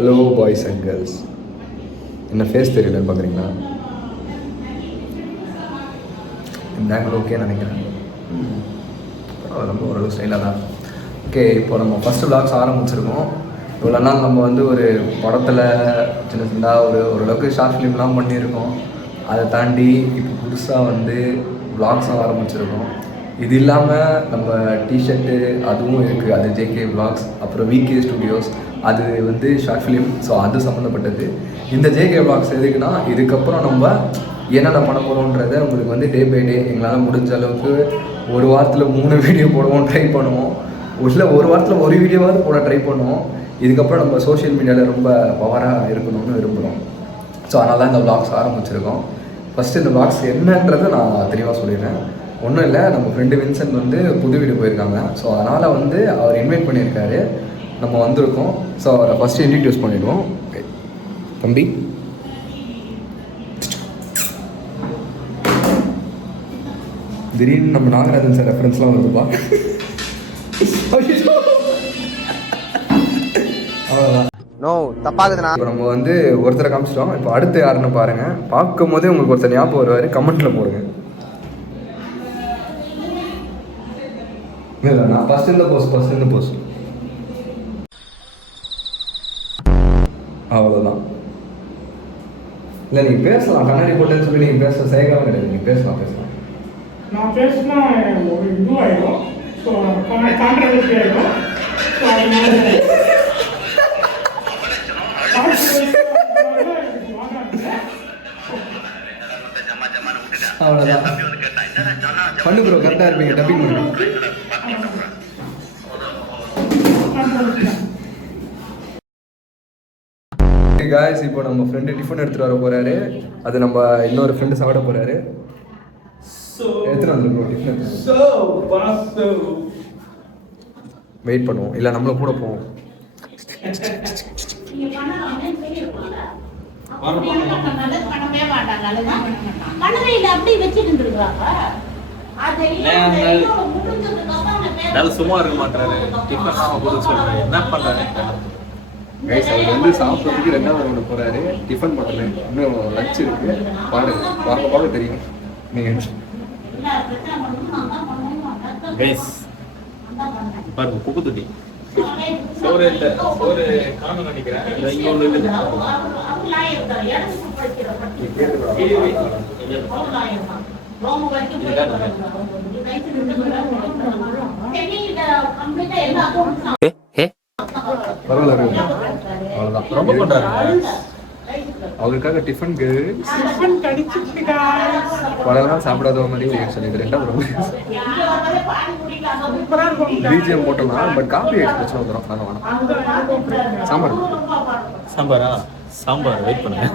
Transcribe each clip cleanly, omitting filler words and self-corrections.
Hello boys and girls. என்ன face தெரியலன்னு பார்க்குறீங்களா? இந்த ஆங்கிள் ஓகே நினைக்கிறேன். ரொம்ப ஓரளவு ஸ்டைலாக தான். ஓகே, இப்போ நம்ம ஃபஸ்ட்டு விளாக்ஸ் ஆரம்பிச்சிருக்கோம். இவ்வளோ நாள் நம்ம வந்து ஒரு படத்தில் சின்ன சின்னதாக ஓரளவுக்கு ஷார்ட் ஃபிலிம்லாம் பண்ணியிருக்கோம். அதை தாண்டி இப்போ புதுசாக வந்து விளாக்ஸும் ஆரம்பிச்சிருக்கோம். இது இல்லாமல் நம்ம டிஷர்ட்டு அதுவும் இருக்குது, அது ஜேகே விளாக்ஸ். அப்புறம் விகே ஸ்டுடியோஸ், அது வந்து ஷார்ட் ஃபிலிம். ஸோ அது சம்மந்தப்பட்டது. இந்த ஜேகே விளாக்ஸ் எதுக்குன்னா, இதுக்கப்புறம் நம்ம என்னென்ன பண்ண போகிறோன்றதை உங்களுக்கு வந்து டே பை டே எங்களால் முடிஞ்ச அளவுக்கு ஒரு வாரத்தில் 3 வீடியோ போடுவோம், ட்ரை பண்ணுவோம். இல்லை ஒரு வாரத்தில் ஒரு வீடியோவாவது போட ட்ரை பண்ணுவோம். இதுக்கப்புறம் நம்ம சோஷியல் மீடியாவில் ரொம்ப பவராக இருக்கணும்னு விரும்புகிறோம். ஸோ அதனால தான் இந்த விளாக்ஸ் ஆரம்பிச்சிருக்கோம். ஃபஸ்ட்டு இந்த விளாக்ஸ் என்னன்றதை நான் தெளிவாக சொல்லிடுறேன். ஒன்றும் இல்லை, நம்ம ஃப்ரெண்டு வின்சென்ட் வந்து புது வீடு போயிருக்காங்க. ஸோ அதனால் வந்து அவர் இன்வைட் பண்ணியிருக்காரு, நம்ம வந்திருக்கோம். ஸோ அவரை ஃபஸ்ட்டு இன்ட்ரடியூஸ் பண்ணிவிடுவோம். தம்பி, திடீர்னு நம்ம நாகராஜன் சார் ரெஃபரன்ஸ்லாம் வருதுப்பா. அவ்வளோதான். நோ தப்பாகுதுண்ணா. இப்போ நம்ம வந்து ஒருத்தரை காமிச்சிட்டோம். இப்போ அடுத்து யாருன்னு பாருங்கள். பார்க்கும் போதே உங்களுக்கு ஒருத்தர் ஞாபகம் வருவார். கமெண்ட்டில் போடுங்க. இல்லை, நான் ஃபஸ்ட் இந்த போஸ்ட் அவ்வளோதான். இல்லை, நீங்கள் பேசலாம். கண்ணாடி போட்டேன்னு சொல்லி நீங்கள் பேச சேகாவும் கிடையாது. நீங்கள் பேசலாம். நான் பேசினா ஒரு இதுவாயிடும். ஸோ கான்ட்ரவர்சி ஆகிடும். ஸோ அவ்வளோதான். பண்ணு ப்ரோ, கரெக்டாக இருப்பீங்க. டப்பிங் பண்ணுங்க. காய்ஸ், இப்போ நம்ம ஃப்ரெண்டு டிஃபன் எடுத்துகிட்டு வர போகிறாரு. அது நம்ம இன்னொரு ஃப்ரெண்டு சாப்பிட போகிறாரு. எடுத்துகிட்டு வந்துருக்கோம் டிஃபன். வெயிட் பண்ணுவோம், இல்லை நம்மள கூட போவோம். சும்மா இருக்க மாட்டாரு. என்ன பண்றாரு? அவர் வந்து சாப்பிட்றதுக்கு 2வது ரவுண்டு போறாரு. டிஃபன் பண்ணல, இன்னும் லஞ்ச் இருக்கு. பார்க்க தெரியும். நீங்க பாருங்க, குக்கு துட்டி சோறு இல்ல, சோறு காணும் நினைக்கிறேன். பரவாயில்ல, அவ்வளோதான். ரொம்ப பண்றாரு அவருக்காக டிஃபனுக்கு பழம்லாம் சாப்பிடாத மாதிரி சொல்லிது. 2வது பிஜிஎம் போட்டோம்னா, பட் காப்பி பிரச்சனை வந்துடும். நாங்கள் வேணாம். சாம்பாரா? சாம்பார் வெயிட் பண்ணுங்க.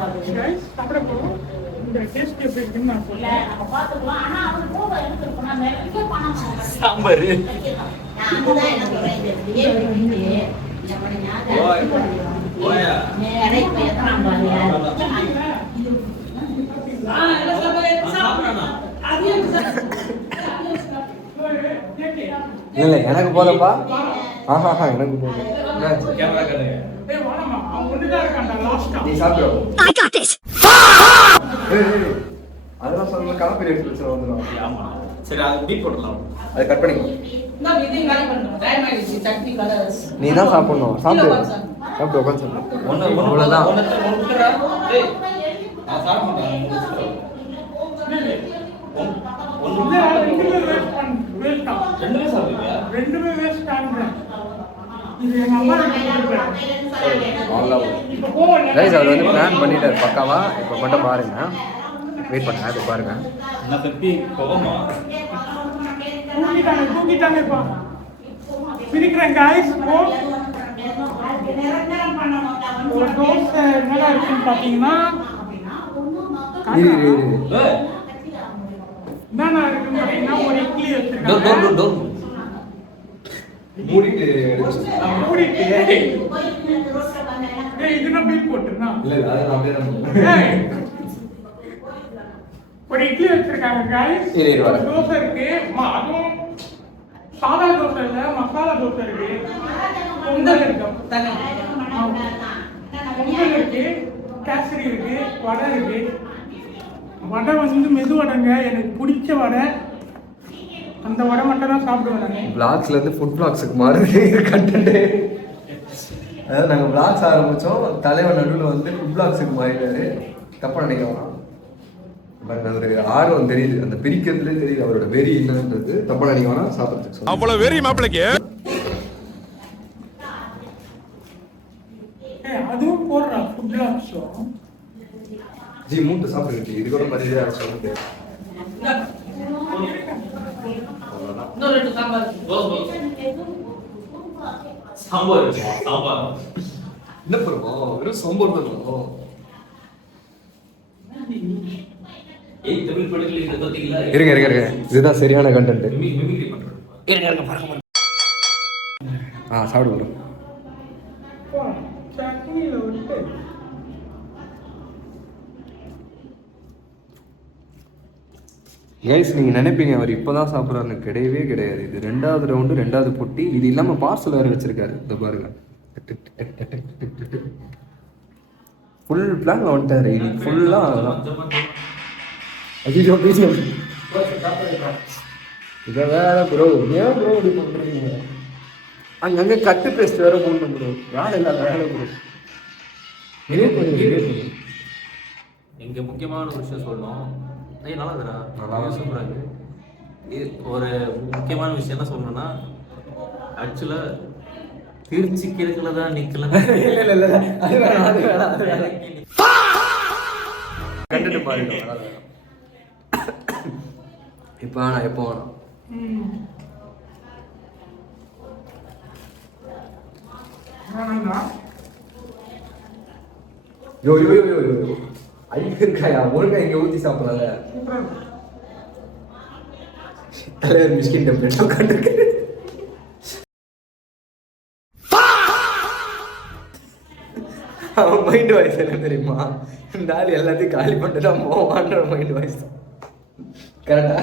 சாம்பார் இல்லை, எனக்கு போதப்பா. எனக்கு போதும். நீ சாப்பிடு. அதெல்லாம் சொல்ல காப்பி ரேட் பிரச்சனை வந்துடும். சரி, அது பீட் போடலாம். அதை கட் பண்ணிக்கோ. நீ தான் சாப்பிடணும். சாப்பிடு உட்காந்து சாப்பிடு. அவ்வளோதான். அவர் வந்து பிளான் பண்ணிட்டார் பக்காவா. இப்போ மட்டும் பாருங்க, வெயிட் பண்ணுங்க. அது பாருங்க. ஒரு தோசை என்னடா இருக்குன்னு பார்த்தீங்கன்னா என்னென்ன இருக்குன்னு பார்த்தீங்கன்னா, ஒரு இட்லி வச்சிருக்காங்க. மூடிட்டு இதுனா பீட் போட்டுருந்தா. இல்லை, அது நான் அப்படியே தான். ஒரு இட்லி வச்சிருக்காங்க guys. ஒரு தோசை இருக்கு. அதுவும் சாதா தோசை இல்லை, மசாலா தோசை இருக்கு. பொங்கல் இருக்கு. பொங்கல் இருக்கு, கேசரி இருக்கு, வடை இருக்கு. வடை வந்து மெது வடைங்க, எனக்கு பிடிச்ச வடை. அந்த வடை மட்டும் தான் சாப்பிடுவேன் நான். vlogsல இருந்து ஃபுட் vlogsக்கு மாறுது இது கண்டென்ட். அதாவது நாங்கள் vlogs ஆரம்பித்தோம், தலைவர் நடுவில் வந்து ஃபுட் vlogsக்கு மாறிட்டாரு. தப்பாக நினைக்க வேணாம். பட் ஒரு ஆர்வம் தெரியுது, அந்த பிரிக்கிறதுலேயே தெரியுது அவரோட வெறி என்னன்றது. தப்பாக நினைக்க வேணாம், சாப்பிட்றதுக்கு அவ்வளோ வெறி மாப்பிளைக்கு. அதுவும் போடுறான் ஃபுட் பிளாக்ஸும். ஜி மூட்டை சாப்பிடுங்க, இது கூட மரியாதையாக சொல்லுங்க. சாம்பார் சாம்பார் என்ன பண்ணுவோம், வெறும் சாம்பார் தான். ஏய் தமிழ் படத்துல இத பாத்தீங்களா? இருங்க இருங்க இருங்க, இதுதான் சரியான கண்டென்ட். மிமிக்ரி பண்றோம். இருங்க இருங்க பாருங்க. சாப்பிடு bro. சட்னியில் விட்டு கைஸ் நீங்கள் நினைப்பீங்க அவர் இப்போ தான் சாப்பிட்றாருன்னு, கிடையவே கிடையாது. இது 2வது ரவுண்டு, 2வது பொட்டி. இது இல்லாமல் பார்சல் வேறு வச்சிருக்காரு. இந்த பாருங்க, ஃபுல் பிளான் வந்துட்டாரு இன்னைக்கு ஃபுல்லாக. அதிகம் பேசும் இதை வேற ப்ரோ, ஏன் ப்ரோ இப்படி பண்ணுறீங்க? அங்கங்கே கட்டு பேஸ்ட் வேற போடணும் ப்ரோ, வேலை இல்லாத வேலை ப்ரோ. இங்க முக்கியமான ஒரு விஷயம் சொல்லணும். ஏய் நல்லா இருக்குடா, நல்லா சூப்பரா இருக்கு. இது ஒரு முக்கியமான விஷயம் என்ன சொல்லணும்னா, ஆக்சுவலா திருச்சி கிழக்குல தான் நிக்கல. கண்டுட்டு பாருங்க. இப்போ வேணாம், எப்போ வேணாம். யோ யோ யோ யோ யோ ஐயா இருக்காயா, ஒழுங்கா இங்கே ஊற்றி சாப்பிடல. தலைவர் மிஸ்கின் டெம்ப்ளேட் உட்காந்துருக்கு. அவன் மைண்ட் வாய்ஸ் என்ன தெரியுமா? இந்த ஆள் எல்லாத்தையும் காலி பண்ணிட்டு தான் போவான்ற மைண்ட் வாய்ஸ். கரெக்டா?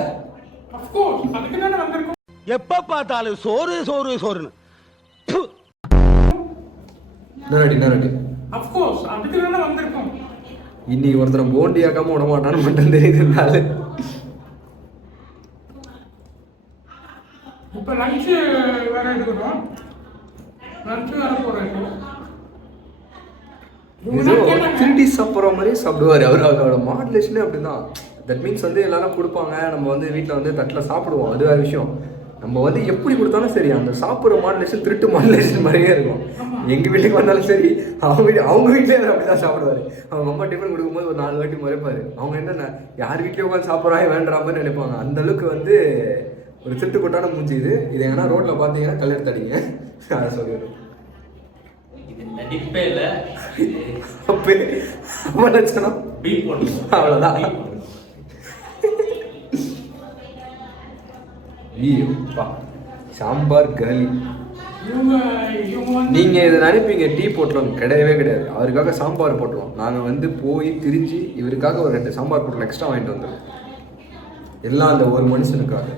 அஃப்கோர்ஸ் அதுக்கு தானே வந்திருக்கோம். எப்ப பார்த்தாலும் சோறு சோறு சோறுன்னு. நரடி அஃப்கோர்ஸ் அதுக்கு தானே வந்திருக்கோம். இன்னைக்கு ஒருத்தரை போண்டியாக்காம விட மாட்டான்னு மட்டும் தெரியுதுனால இப்போ லஞ்சு வேற எடுக்கிறோம். லஞ்சு வேற போடுறோம். ஏதோ திருடி சாப்பிட்ற மாதிரி சாப்பிடுவார் அவர். அவரோட மாடுலேஷனே அப்படிதான். தட் மீன்ஸ் வந்து எல்லாரும் கொடுப்பாங்க, நம்ம வந்து வீட்டில் வந்து தட்டில் சாப்பிடுவோம், அது வேறு விஷயம். நம்ம வந்து எப்படி கொடுத்தாலும் சரி, அந்த சாப்பிட்ற மாடுலேஷன் திருட்டு மாடுலேஷன் மாதிரியே இருக்கும். எங்கள் வீட்டுக்கு வந்தாலும் சரி, அவங்க வீட்டிலே அப்படி தான் சாப்பிடுவார். அவங்க அம்மா டிஃபன் கொடுக்கும்போது ஒரு 4 வாட்டி முறைப்பார். அவங்க என்ன யார் வீட்லேயும் உட்காந்து சாப்பிட்றாங்க வேண்டா மாதிரி நினைப்பாங்க. அந்தளவுக்கு வந்து ஒரு திருட்டு கொட்டான மூஞ்சி இது. இதை ஏன்னா ரோட்டில் பார்த்தீங்கன்னா கல்லெடுத்தடிங்க, அதை சொல்லிடுறோம். இது நடிப்பே இல்ல, அப்ப லட்சணம் பீப் பண்ணும், அவ்வளோதான். சாம்பார் காலி. நீங்க இதை நினைப்பீங்க டீ போட்டுருவோம், கிடையவே கிடையாது. அவருக்காக சாம்பார் போட்டுருவோம். நாங்க வந்து போய் திரிஞ்சு இவருக்காக ஒரு 2 சாம்பார் போட்டு எக்ஸ்ட்ரா வாங்கிட்டு வந்துடுவோம். எல்லாம் அந்த ஒரு மனுஷனுக்காக,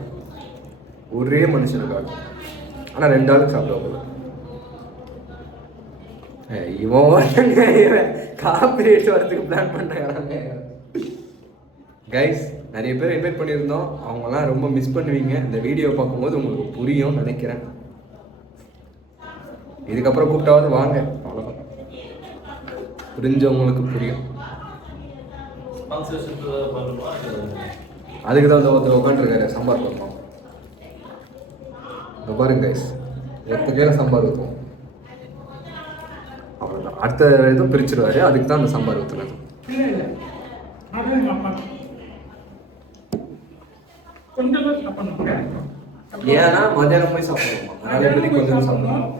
ஒரே மனுஷனுக்காக. ஆனா 2 ஆளுக்கு சாப்பிடுவோம். இவன் காப்பிரைட் வரதுக்கு பிளான் பண்ணாங்க. கைஸ் நிறைய பேர் இன்வைட் பண்ணியிருந்தோம், அவங்கெல்லாம் ரொம்ப மிஸ் பண்ணுவீங்க. இந்த வீடியோ பார்க்கும்போது உங்களுக்கு புரியும் நினைக்கிறேன். இதுக்கப்புறம் கூப்பிட்டாவது வாங்க, அவ்வளோதான். புரிஞ்சவங்களுக்கு புரியும். அதுக்கு தான் ஒருத்தர் உட்காந்துருக்காரு சாம்பார் பார்ப்போம். இந்த பாருங்க கைஸ், 8 பேரை சாம்பார் ஊற்றுவோம், அவ்வளோதான். அடுத்த இதுவும் பிரிச்சிருவாரு, அதுக்கு தான் அந்த சாம்பார் ஊற்றுறது. ஏன்னா மத்தியானம் போய் சாப்பிடுவோம், அதனால எப்படி கொஞ்சம் சாப்பிடணும்.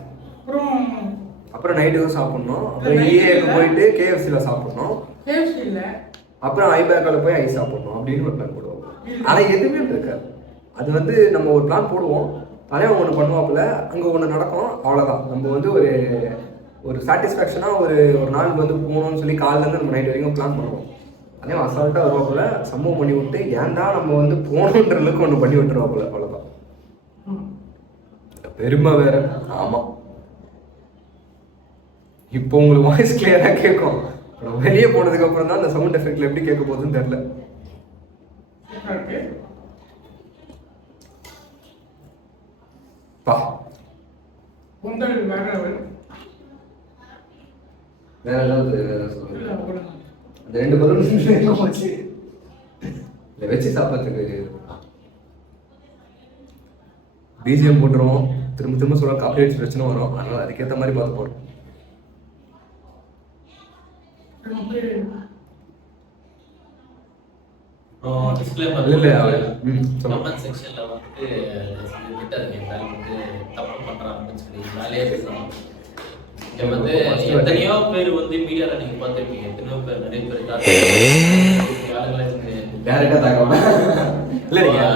அப்புறம் நைட்டுக்கும் சாப்பிடணும். அப்புறம் EAக்கு போயிட்டு KFCல சாப்பிடணும். அப்புறம் ஐபேக்கால போய் ஐஸ் சாப்பிடணும் அப்படின்னு ஒரு பிளான் போடுவோம். ஆனால் எதுவுமே இருக்காது. அது வந்து நம்ம ஒரு பிளான் போடுவோம், தலைவன் ஒன்று பண்ணுவாப்புல, அங்கே ஒன்று நடக்கும், அவ்வளோதான். நம்ம வந்து ஒரு சாட்டிஸ்ஃபேக்ஷனாக ஒரு நாள் வந்து போகணும்னு சொல்லி காலையிலேருந்து நம்ம நைட் வரைக்கும் பிளான் பண்ணுவோம். அதே அசால்ட்டாக வருவாப்புல, சம்பவம் பண்ணி விட்டு ஏன்டா நம்ம வந்து போகணுன்ற அளவுக்கு ஒன்று பண்ணி விட்டுருவாப்புல, அவ்வளோதான். பெருமை வேற. ஆமாம், இப்போ உங்களுக்கு வாய்ஸ் கிளியராக கேட்கும். அப்புறம் வெளியே போனதுக்கு அப்புறம் தான் அந்த சவுண்ட் எஃபெக்ட்ல எப்படி கேட்க போகுதுன்னு தெரியல. சூப்பரா இருக்கு. பா பொங்கல் வேற level. வேற ஏதாவது சொல்லுங்க. இல்ல, அவ்வளவுதான். அந்த 2 பலூன் வச்சு இதை வச்சு சாப்பிட்றதுக்கு பிஜிஎம் போட்டுருவோம். திரும்ப திரும்ப சொல்ல காப்பிரைட்ஸ் பிரச்சனை வரும். அதனால அதுக்கேற்ற மாதிரி பார்த்து போகிறோம். நமக்கு அப்புறம் டிஸ்க்ளைமர் இல்ல, சொல்லுங்க. கமெண்ட் செக்ஷன்ல வந்து திட்டாதீங்க, எல்லாரும் வந்து தப்பு பண்றாங்க அப்படின்னு சொல்லி வேலையே பேசுறாங்க. இங்க வந்து எத்தனையோ பேர் வந்து மீடியால நீங்க பார்த்திருப்பீங்க, எத்தனையோ பேர் நிறைய பேர் டேரக்டா தாக்காம இல்ல, நீங்க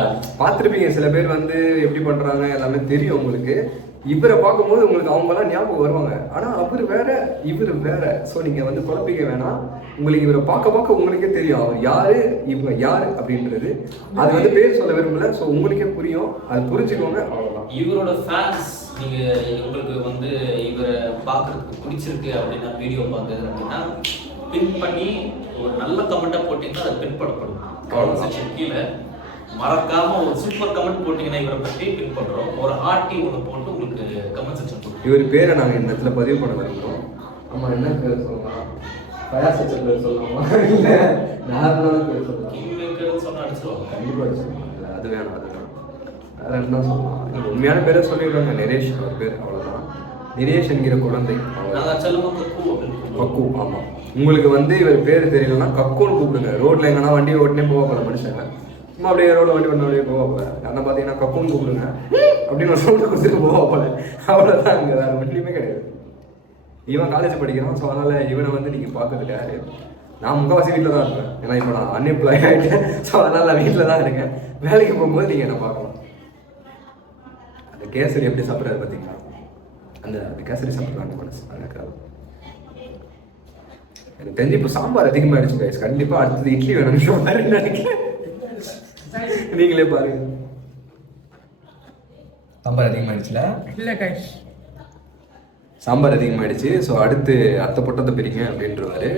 பார்த்துருப்பீங்க. சில பேர் வந்து எப்படி பண்றாங்க எல்லாமே தெரியும் உங்களுக்கு. இவரை பார்க்கும்போது உங்களுக்கு அவங்கெல்லாம் ஞாபகம் வருவாங்க. ஆனா அவர் வேற, இவர் வேற. ஸோ நீங்க வந்து குழப்பிக்க வேணாம். உங்களுக்கு இவரை பார்க்க பார்க்க உங்களுக்கே தெரியும் அவர் யாரு, இவங்க யாரு அப்படின்றது. அது வந்து பேர் சொல்ல விரும்பல. ஸோ உங்களுக்கே புரியும், அது புரிஞ்சுக்கோங்க, அவ்வளவுதான். இவரோட ஃபேன்ஸ் நீங்க உங்களுக்கு வந்து இவரை பார்க்கறதுக்கு பிடிச்சிருக்கு அப்படின்னா, வீடியோ பார்க்குறது அப்படின்னா பின் பண்ணி ஒரு நல்ல கமெண்ட்டை போட்டிங்கன்னா அதை பின் பண்ணப்படும். கமெண்ட் செக்ஷன் கீழே மறக்காம ஒரு சூப்பர் கமெண்ட் போட்டீங்கன்னா இவரை பற்றி பின் பண்றோம். ஒரு ஆர்டி ஒன்று போட்டு உங்களுக்கு கமெண்ட் செக்ஷன் போட்டு இவர் பேரை நாங்கள் இந்த இடத்துல பதிவு பண்ண விரும்புகிறோம். ஆமாம், என்ன பேர் சொல்லலாம்? ஃபயாஸ் சச்சர் பேர் சொல்லலாமா? இல்லை, நார்மலான பேர் சொல்லலாம். கிங் மேக்கர்னு சொன்னா அடிச்சிருவாங்க. கண்டிப்பாக அடிச்சிருவாங்க. இல்லை, அது வேணும், அது வேணும். வேற என்ன சொல்லலாம்? இல்லை, உண்மையான பேரை சொல்லிடுறாங்க. நரேஷ் அவர் பேர், அவ்வளோதான். நரேஷ் என்கிற குழந்தை. நாங்கள் சொல்லுங்க கக்கு அப்படின்னு கக்கு. ஆமாம், உங்களுக்கு வந்து இவர் பேர் தெரியலன்னா கக்குன்னு கூப்பிடுங்க. ரோட்டில் எங்கன்னா வண்டியை ஓட்டினே போவாப்பல மனுஷங்க. சும்மா அப்படியே ரோட்டில் வண்டி ஒன்று அப்படியே போவாப்பல. அந்த பார்த்தீங்கன்னா கக்குன்னு கூப்பிடுங்க அப்படின்னு ஒரு சவுண்ட் கொடுத்துட்டு போவாப்பல. அவ்வளோதான், இங்கே வேறு ஒன்றுமே கிடையாது. இவன் காலேஜ் படிக்கிறான். ஸோ அதனால் இவனை வந்து நீங்கள் பார்க்கறது யாரு? நான் முக்கால்வாசி வீட்டில் தான் இருப்பேன். ஏன்னா இப்போ நான் அன்எம்ப்ளாய் ஆகிட்டேன். ஸோ அதனால் நான் வீட்டில் தான் இருக்கேன். வேலைக்கு போகும்போது நீங்கள் என்ன பார்க்கலாம். அந்த கேசரி எப்படி சாப்பிட்றாரு பார்த்தீங்களா? அந்த கேசரி சாப்பிட்றாங்க மனசு எனக்கு. எனக்கு தெரிஞ்சு இப்போ சாம்பார் அதிகமாகிடுச்சு கைஸ். கண்டிப்பாக அடுத்தது இட்லி வேணும்னு நினைக்கிறேன். நீங்களே பாருங்க. சாம்பார் அதிகமாகிடுச்சுல? இல்லை கைஸ், சாம்பார் அதிகமாகிடுச்சு. ஸோ அடுத்து அத்தை பொட்டத்தை பிரிங்க அப்படின்றவாரு.